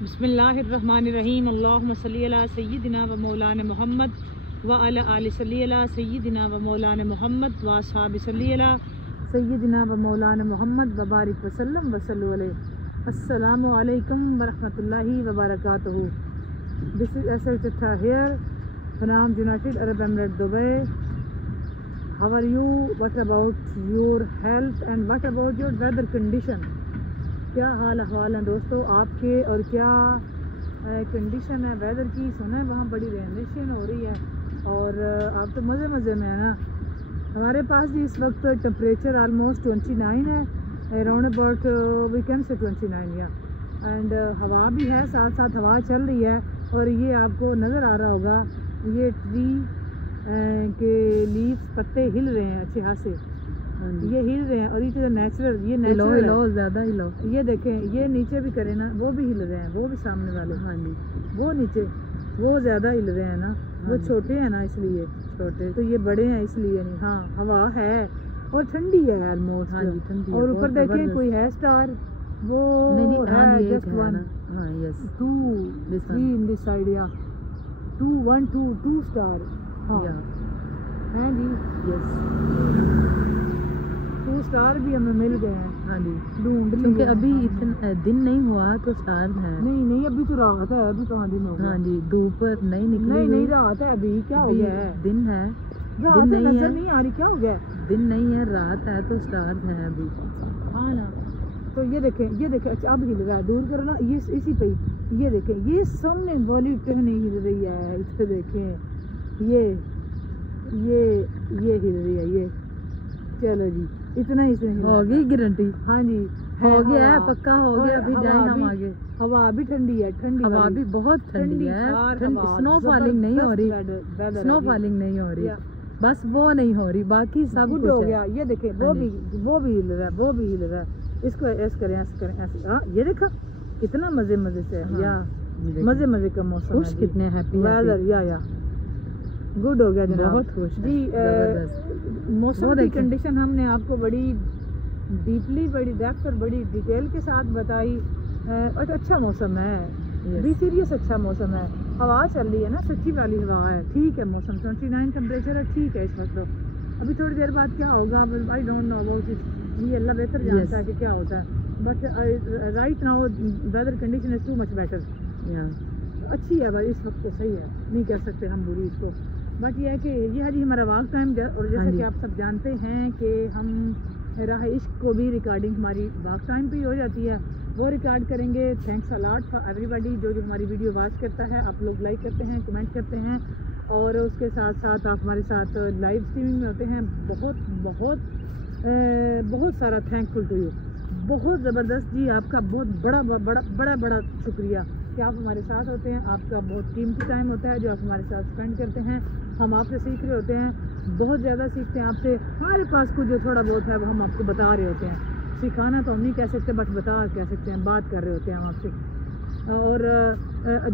बिस्मिल्लाहिर्रहमानिर्रहीम। अल्लाहुम्मा सल्ली अला सय्यिदिना व मौलाना मुहम्मद व अला आलि सल्ली अला सय्यिदिना व मौलाना मुहम्मद व असहाबि सल्ली अला सय्यिदिना व मौलाना मुहम्मद व बारिक वसल्लम व सल्लु अलैहि। अस्सलामु अलैकुम व रहमतुल्लाहि व बरकातुहू। This is SL Chittha here from United Arab Emirate Dubai. How are you? What about your health and what about your weather condition? क्या हाल अहवाल हैं दोस्तों आपके, और क्या कंडीशन है वेदर की? सुना है वहाँ बड़ी रेनोवेशन हो रही है और आप तो मज़े मज़े में है ना। हमारे पास भी इस वक्त टेम्परेचर आलमोस्ट 29 है, around about we can say 29 या। एंड हवा भी है, साथ साथ हवा चल रही है। और ये आपको नज़र आ रहा होगा, ये ट्री के लीव्स पत्ते हिल रहे हैं अच्छे हाथ से, ये हिल रहे हैं। और ये तो नेचुरल, ये नेचुरल ज़्यादा हिलो। ये देखें, ये नीचे भी करें ना, वो भी हिल रहे हैं, वो भी सामने वाले। हाँ जी, वो नीचे वो ज़्यादा हिल रहे हैं ना, वो छोटे हैं ना इसलिए छोटे, तो ये बड़े हैं इसलिए नहीं। हाँ हवा है और ठंडी है ऑलमोस्ट। हाँ जी ठंडी। और ऊपर देखें कोई है स्टार, वो है जस्ट 1 2 3 इन दिस साइड या 2 1 2 2 स्टार। हाँ हैं जी, यस 2 स्टार भी हमें मिल गए हैं। हाँ जी, ढूंढ लिए क्योंकि अभी इतना दिन नहीं हुआ तो स्टार है। नहीं अभी तो रात है, अभी कहाँ दिन हो गया। हाँ जी, धूप नहीं निकली, नहीं रात है अभी। क्या हो गया है? दिन है, रात नहीं नजर नहीं आ रही। क्या हो गया? दिन नहीं है, रात है तो स्टार है अभी। हाँ ना, तो ये देखें अच्छा अब हिल रहा है, दूर करो ना, ये इसी पे ये देखें, ये सामने वाली टहनी हिल रही है। इसे देखें, ये हिल रही है ये। चलो जी, इतना ही से हो गई गारंटी। हाँ जी हो गया है, पक्का हो गया। अभी जाए हम आगे। हवा भी ठंडी है, हवा भी बहुत ठंडी है। स्नो फॉलिंग नहीं हो रही, बस वो नहीं हो रही, बाकी सब कुछ हो गया। ये देखें, वो भी हिल रहा है, इसको ऐसे करें ऐसे। हाँ ये देखा कितना मजे से या मजे का मौसम, खुश कितने हैप्पी वेदर या गुड हो गया जनाब, बहुत खुश जी। मौसम की कंडीशन हमने आपको बड़ी डीपली, बड़ी डेप्थ और बड़ी डिटेल के साथ बताई। और अच्छा मौसम है, बी सीरियस अच्छा मौसम है। हवा चल रही है ना, सच्ची वाली हवा है। ठीक है मौसम, 29 टेम्परेचर है, ठीक है इस वक्त। अभी थोड़ी देर बाद क्या होगा I don't know about it, ये अल्लाह बेहतर जानता है कि क्या होता है। But right now weather condition is too much better. अच्छी है भाई इस वक्त तो, सही है, नहीं कह सकते हम बुरी इसको। बट ये है कि ये है जी हमारा वाक टाइम। और जैसे कि आप सब जानते हैं कि हम राह इश्क को भी रिकॉर्डिंग हमारी वाक टाइम पे ही हो जाती है, वो रिकॉर्ड करेंगे। Thanks a lot for everybody जो हमारी वीडियो वॉच करता है। आप लोग लाइक करते हैं, कमेंट करते हैं, और उसके साथ साथ आप हमारे साथ लाइव स्ट्रीमिंग में होते हैं। बहुत सारा थैंकफुल टू यू, बहुत ज़बरदस्त जी। आपका बहुत बड़ा शुक्रिया कि आप हमारे साथ होते हैं। आपका बहुत कीमती टाइम होता है जो आप हमारे साथ स्पेंड करते हैं। हम आपसे सीख रहे होते हैं, बहुत ज़्यादा सीखते हैं आपसे। हमारे पास कुछ जो थोड़ा बहुत है वो हम आपको बता रहे होते हैं। सिखाना तो हम नहीं कह सकते, बट बता कह सकते हैं, बात कर रहे होते हैं हम आपसे। और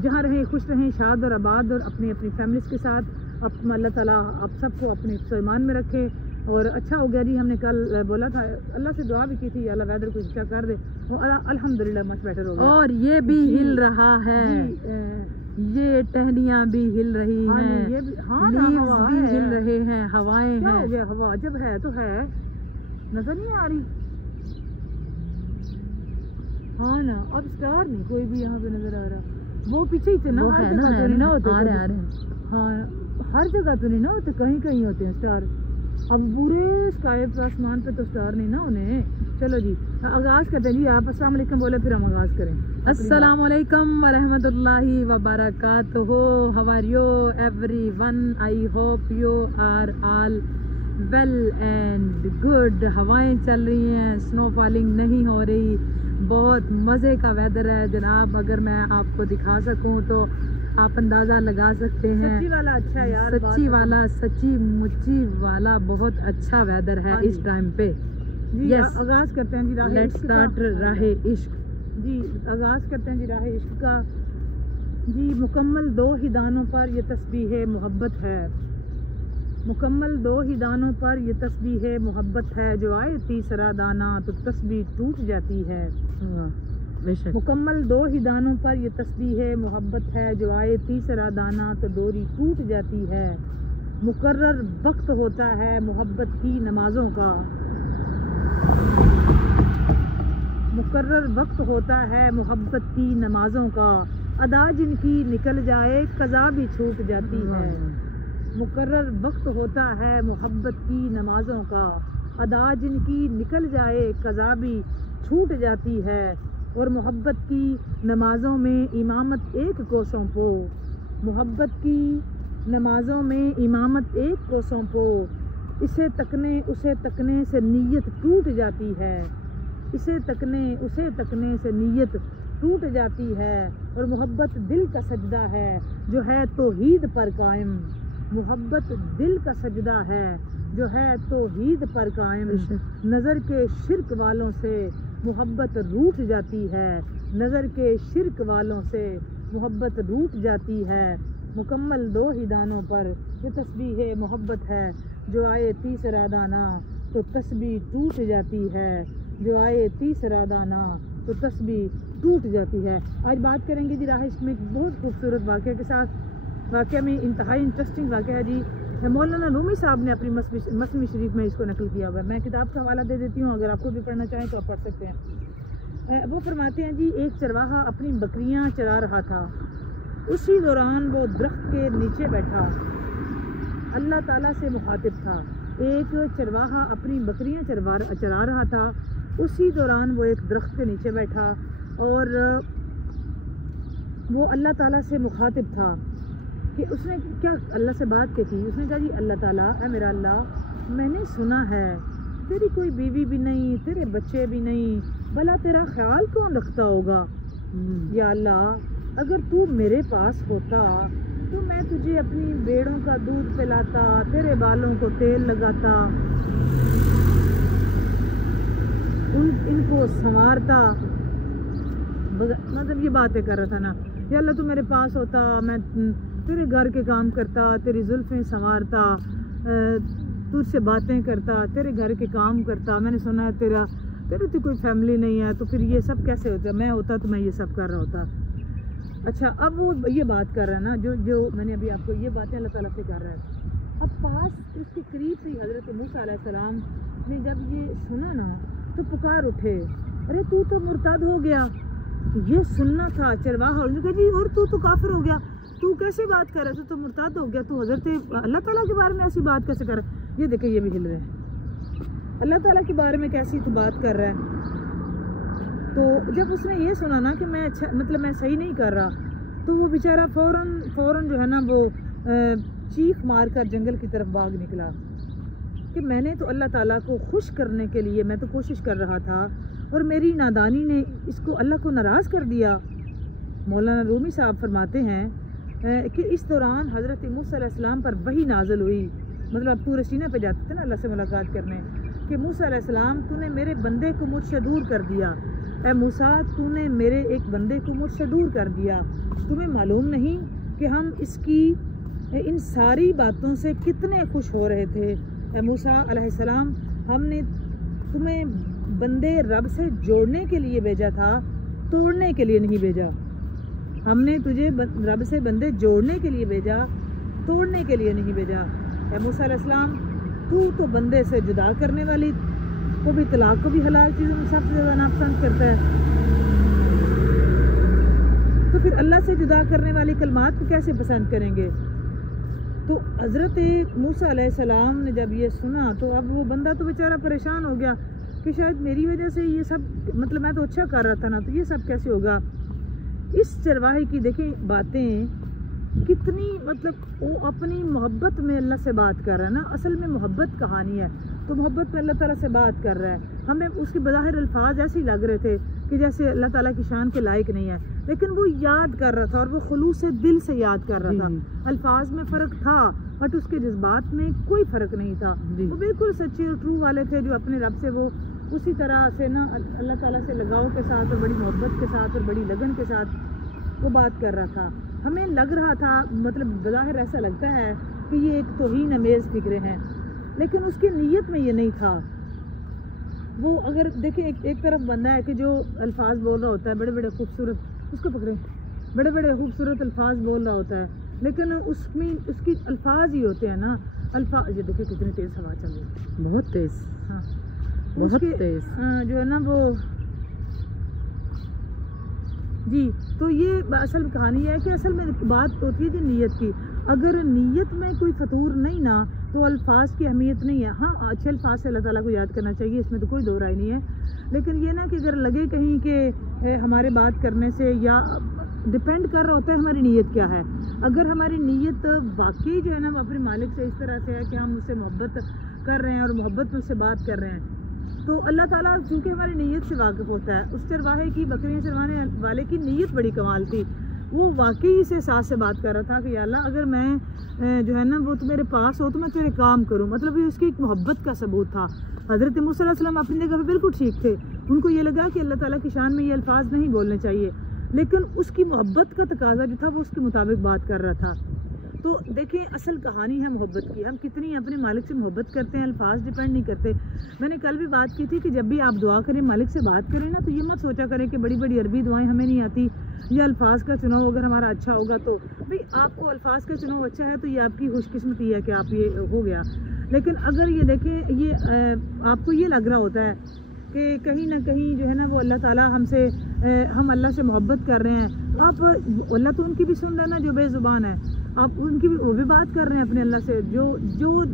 जहाँ रहें खुश रहें, शाद और आबाद, और अपनी फैमिलीज़ के साथ। अल्लाह ताला आप सबको अपने ईमान में रखे। और अच्छा हो गया जी, हमने कल बोला था, अल्लाह से दुआ भी की थी, अल्लाह वेदर को अच्छा कर दे, और अल्हम्दुलिल्लाह मच बेटर हो गया। और ये भी हिल रहा है, ये टहनियाँ भी हिल रही हैं, ये भी, हाँ लीव्स भी हिल रहे हैं, हवाएं हैं। हो गया, हवा जब है तो है, नजर नहीं आ रही। हाँ ना, अब स्टार नहीं कोई भी यहाँ पे नजर आ रहा। वो पीछे ही थे ना, हर जगह तो नहीं ना होते। हाँ हर जगह तो नहीं ना होते, कहीं होते हैं स्टार। अब पूरे स्काई आसमान पे तो स्टार नहीं ना उन्हें। चलो जी आगाज़ करते हैं जी। आप अस्सलाम वालेकुम बोले, फिर हम आगाज़ करें। अस्सलाम वालेकुम व रहमतुल्लाहि व बरकातुहू। How are you everyone? I hope you are all well and good. हवाएं चल रही हैं, स्नो फॉलिंग नहीं हो रही, बहुत मज़े का वेदर है जनाब। अगर मैं आपको दिखा सकूं तो आप अंदाज़ा लगा सकते हैं। सच्ची वाला अच्छा है यार, सच्ची मुच्ची वाला बहुत अच्छा वेदर है इस टाइम पे। यस, आगाज़ करते हैं जी लेट्स स्टार्ट राह इश्क। जी आगाज़ करते हैं जी राह इश्क का। जी मुकम्मल 2 ही दानों पर ये तस्बीह मोहब्बत है, मुकम्मल 2 ही दानों पर ये तस्बीह मोहब्बत है। जो आए तीसरा दाना तो तस्बीह टूट जाती है। मुकम्मल 2 ही दानों पर ये तस्बीह है मोहब्बत है, जो आए तीसरा दाना तो डोरी टूट जाती है। मुकर्रर वक्त होता है मोहब्बत की नमाजों का, मुकर्रर वक्त होता है मोहब्बत की नमाजों का, अदा जिनकी निकल जाए कज़ा भी छूट जाती है। मुकर्रर वक्त होता है मोहब्बत की नमाजों का, अदा जिनकी निकल जाए कज़ा भी छूट जाती है। और मोहब्बत की नमाजों में इमामत एक को सौंपो, मोहब्बत की नमाजों में इमामत एक को सौंपो, इसे तकने उसे तकने से नीयत टूट जाती है, इसे तकने उसे तकने से नीयत टूट जाती है। और मोहब्बत दिल का सजदा है जो है तौहीद पर कायम, मोहब्बत दिल का सजदा है जो है तौहीद पर कायम। नज़र के शिरक वालों से मोहब्बत रूठ जाती है, नज़र के शिरक वालों से मोहब्बत रूठ जाती है। मुकम्मल 2 ही दानों पर ये तस्बीह मोहब्बत है, जो आए तीसरा दाना तो तस्बीह टूट जाती है, जो आए तीसरा दाना तो तस्बीह टूट जाती है। आज बात करेंगे जी राह इश्क में एक बहुत खूबसूरत वाक़े के साथ। वाक़े में इंतहाई इंटरेस्टिंग वाक़ा है जी। मौलाना रूमी साहब ने अपनी मसनवी शरीफ में इसको नकल किया हुआ है। मैं किताब का हवाला दे देती हूँ, अगर आपको भी पढ़ना चाहें तो आप पढ़ सकते हैं। वो फरमाते हैं जी, एक चरवाहा अपनी बकरियाँ चरा रहा था, उसी दौरान वो दरख्त के नीचे बैठा, अल्लाह ताला से मुखातिब था। एक चरवाहा अपनी बकरियाँ चरा रहा था, उसी दौरान वो एक दरख्त के नीचे बैठा और वो अल्लाह ताला से मुखातिब था कि उसने क्या अल्लाह से बात की थी। उसने कहा जी अल्लाह ताला, ऐ मेरा अल्लाह, मैंने सुना है तेरी कोई बीवी भी नहीं, तेरे बच्चे भी नहीं, भला तेरा ख्याल कौन रखता होगा। या अल्लाह, अगर तू मेरे पास होता तो मैं तुझे अपनी भेड़ों का दूध पिलाता, तेरे बालों को तेल लगाता, इनको संवारता, मतलब ये बातें कर रहा था ना। या अल्लाह, तू मेरे पास होता, मैं तेरे घर के काम करता, तेरी जुल्फ़ें संवारता, तुझसे बातें करता, तेरे घर के काम करता। मैंने सुना है तेरे तो कोई फैमिली नहीं है, तो फिर ये सब कैसे होता? मैं होता तो मैं ये सब कर रहा होता। अच्छा, अब वो ये बात कर रहा है ना, जो मैंने अभी आपको ये बातें अल्लाह ताला से कर रहा है। अब पास उसके करीब से हज़रत मूसा अलैहिस्सलाम ने जब ये सुना ना तो पुकार उठे, अरे तू तो मुर्ताद हो गया। ये सुनना था चरवाहा, उन्होंने कहा जी और तू तो काफिर हो गया, तू कैसे बात कर रहा है, तू तो मुर्ताद हो गया, तू हज़रत अल्लाह ताला के बारे में ऐसी बात कैसे कर रहा है। ये देखे ये भी हिल रहे हैं, अल्लाह ताला के बारे में कैसी तू बात कर रहा है। तो जब उसने ये सुना ना कि मैं अच्छा मतलब मैं सही नहीं कर रहा, तो वो बेचारा फ़ौरन जो है ना वो चीख मार कर जंगल की तरफ भाग निकला कि मैंने तो अल्लाह ताला को खुश करने के लिए मैं तो कोशिश कर रहा था और मेरी नादानी ने इसको अल्लाह को नाराज़ कर दिया। मौलाना रूमी साहब फरमाते हैं कि इस दौरान हज़रत मूसा अलैहिस्सलाम पर वही नाज़िल हुई। मतलब तूर सीना पे जाते थे ना अल्लाह से मुलाकात करने, कि मूसा अलैहिस्सलाम तूने मेरे बंदे को मुझसे दूर कर दिया, ऐ मूसा तूने मेरे एक बंदे को मुझसे दूर कर दिया। तुम्हें मालूम नहीं कि हम इसकी इन सारी बातों से कितने खुश हो रहे थे। ऐ मूसा अलैहिस्सलाम, हमने तुम्हें बंदे रब से जोड़ने के लिए भेजा था, तोड़ने के लिए नहीं भेजा। हमने तुझे रब से बंदे जोड़ने के लिए भेजा, तोड़ने के लिए नहीं भेजा। ऐ मूसा अलैहिस्सलाम, तू तो बंदे से जुदा करने वाली को भी, तलाक को भी हलाल चीज़ों में सबसे ज़्यादा नापसंद करता है, तो फिर अल्लाह से जुदा करने वाली कलमात को कैसे पसंद करेंगे। तो हज़रत मूसा अलैहिस्सलाम ने जब ये सुना तो अब वो बंदा तो बेचारा परेशान हो गया कि शायद मेरी वजह से ये सब, मतलब मैं तो अच्छा कर रहा था ना, तो ये सब कैसे होगा। इस चरवाहे की देखें बातें कितनी, मतलब वो अपनी मोहब्बत में अल्लाह से बात कर रहा है ना। असल में मोहब्बत कहानी है, तो मोहब्बत में अल्लाह ताला से बात कर रहा है। हमें उसके बज़ाहिर अल्फाज ऐसे ही लग रहे थे कि जैसे अल्लाह ताला की शान के लायक नहीं है, लेकिन वो याद कर रहा था और वो खुलूस से दिल से याद कर रहा था। अल्फाज में फ़र्क था बट उसके जज्बात में कोई फ़र्क नहीं था। वो बिल्कुल सच्चे और ट्रू वाले थे जो अपने रब से वो उसी तरह से ना अल्लाह ताला से लगाव के साथ और बड़ी मोहब्बत के साथ और बड़ी लगन के साथ वो बात कर रहा था। हमें लग रहा था, मतलब बज़ाहिर ऐसा लगता है कि ये एक तौहीन अमेज़ फिक्रे हैं, लेकिन उसकी नीयत में ये नहीं था। वो अगर देखें एक तरफ बंदा है कि जो अल्फाज बोल रहा होता है बड़े बड़े खूबसूरत, उसको पकड़े, बड़े बड़े खूबसूरत अल्फाज बोल रहा होता है, लेकिन उसमें उसकी अल्फाज ही होते हैं ना, अल्फाज। ये देखिए कितनी तेज़ हवा चल रही है, बहुत तेज़, हाँ बहुत तेज़। जो है ना वो जी। तो ये असल कहानी है कि असल में बात होती है जी नीयत की। अगर नीयत में कोई फतूर नहीं ना तो अल्फाज की अहमियत नहीं है। हाँ, अच्छे अल्फाज से अल्लाह ताला को याद करना चाहिए, इसमें तो कोई दो राय नहीं है, लेकिन ये ना कि अगर लगे कहीं कि हमारे बात करने से, या डिपेंड कर रहा होता है हमारी नीयत क्या है। अगर हमारी नीयत वाकई जो है ना अपने मालिक से इस तरह से है कि हम उससे मोहब्बत कर रहे हैं और मोहब्बत में उससे बात कर रहे हैं, तो अल्लाह ताला चूँकि हमारी नीयत से वाकिफ़ होता है। उस चरवाहे की, बकरियाँ चरवाने वाले की नीयत बड़ी कमाल थी। वो वाकई इस एहसास से बात कर रहा था कि या अल्लाह अगर मैं जो है ना वो तो मेरे पास हो तो मैं तेरे काम करूँ, मतलब ये उसकी एक मोहब्बत का सबूत था। हज़रत मूसा अलैहि सलाम अपनी जगह पे बिल्कुल ठीक थे। उनको ये लगा कि अल्लाह ताला की शान में ये अल्फाज नहीं बोलने चाहिए, लेकिन उसकी मोहब्बत का तकाजा जो था वो उसके मुताबिक बात कर रहा था। तो देखें असल कहानी है मोहब्बत की। हम कितनी अपने मालिक से मोहब्बत करते हैं, अल्फाज डिपेंड नहीं करते। मैंने कल भी बात की थी कि जब भी आप दुआ करें, मालिक से बात करें ना, तो ये मत सोचा करें कि बड़ी बड़ी अरबी दुआएं हमें नहीं आती, या अल्फाज का चुनाव अगर हमारा अच्छा होगा तो भाई आपको अल्फाज का चुनाव अच्छा है तो ये आपकी खुशकिस्मती है कि आप ये हो गया। लेकिन अगर ये देखें ये आपको ये लग रहा होता है कि कहीं ना कहीं जो है ना वो अल्लाह ताला हमसे हम अल्लाह से मोहब्बत कर रहे हैं, आप अल्लाह तो उनकी भी सुन रहे ना जो बेज़ुबान है, आप उनकी भी वो भी बात कर रहे हैं अपने अल्लाह से जो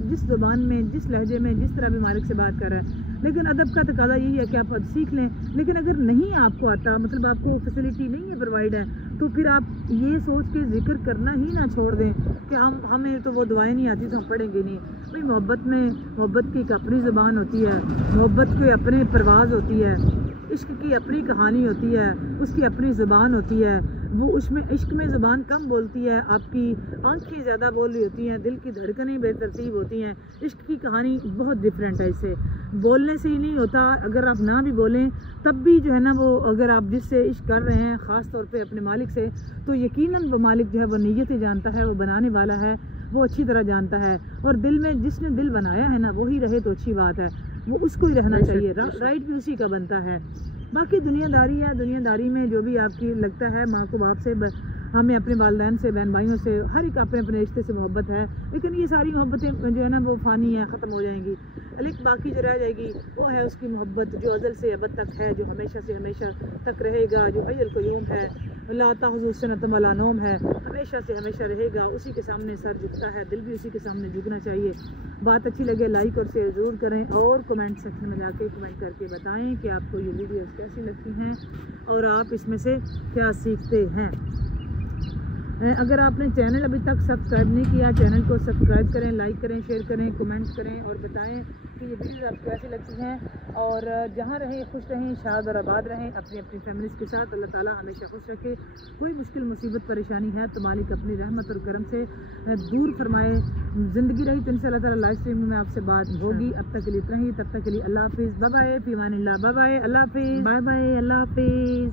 जिस ज़ुबान में, जिस लहजे में, जिस तरह भी मालिक से बात कर रहे हैं। लेकिन अदब का तकाजा यही है कि आप अब सीख लें। लेकिन अगर नहीं आपको आता, मतलब आपको फैसिलिटी नहीं है प्रोवाइड है, तो फिर आप ये सोच के जिक्र करना ही ना छोड़ दें कि हमें तो वो दुआएं नहीं आती तो हम पढ़ेंगे नहीं। भाई मोहब्बत की एक अपनी ज़ुबान होती है, मोहब्बत की अपनी परवाज़ होती है, इश्क की अपनी कहानी होती है, उसकी अपनी ज़ुबान होती है। वो उसमें इश्क में ज़ुबान कम बोलती है, आपकी आंखें ज़्यादा बोल रही होती हैं, दिल की धड़कनें बेतरतीब होती हैं। इश्क की कहानी बहुत डिफरेंट है, इससे बोलने से ही नहीं होता। अगर आप ना भी बोलें तब भी जो है ना वो, अगर आप जिससे इश्क कर रहे हैं ख़ास तौर पे अपने मालिक से, तो यकीनन वो मालिक जो है वो नीयत ही जानता है, वो बनाने वाला है, वो अच्छी तरह जानता है। और दिल में जिसने दिल बनाया है ना वही रहे तो अच्छी बात है, वो उसको ही रहना चाहिए, राइट भी उसी का बनता है। बाकी दुनियादारी है, दुनियादारी में जो भी आपकी लगता है, माँ को बाप से, हमें अपने वालिदैन से, बहन भाइयों से, हर एक अपने अपने रिश्ते से मोहब्बत है, लेकिन ये सारी मोहब्बतें जो है ना वो फ़ानी है, ख़त्म हो जाएंगी। लेकिन बाकी जो रह जाएगी वो है उसकी मोहब्बत जो अज़ल से अबद तक है, जो हमेशा से हमेशा तक रहेगा, जो हय्युल क़य्यूम है, ला ताख़ुज़ुहु सिनतुन वला नौम है, हमेशा से हमेशा रहेगा, उसी के सामने सर झुकता है, दिल भी उसी के सामने झुकना चाहिए। बात अच्छी लगे लाइक और शेयर ज़रूर करें, और कमेंट सेक्शन में जाके कमेंट करके बताएं कि आपको ये वीडियोस कैसी लगती हैं और आप इसमें से क्या सीखते हैं। अगर आपने चैनल अभी तक सब्सक्राइब नहीं किया, चैनल को सब्सक्राइब करें, लाइक करें, शेयर करें, कमेंट करें और बताएं कि ये वीडियोस आपको कैसी लगती हैं। और जहाँ रहें खुश रहें, शाद और आबाद रहें अपनी अपनी फैमिलीज़ के साथ। अल्लाह ताला हमेशा खुश रखे। कोई मुश्किल मुसीबत परेशानी है तो मालिक अपनी रहमत और करम से दूर फरमाए। ज़िंदगी रही तो इंशाअल्लाह ताला लाइव स्ट्रीम में आपसे बात होगी। अब तक के लिए इतना ही, तब तक के लिए अल्लाह हाफिज़, बाय बाय, फ़ी अमानिल्लाह, बाय बाय, अल्लाह हाफिज़, बाय बाय, अल्लाह हाफिज़।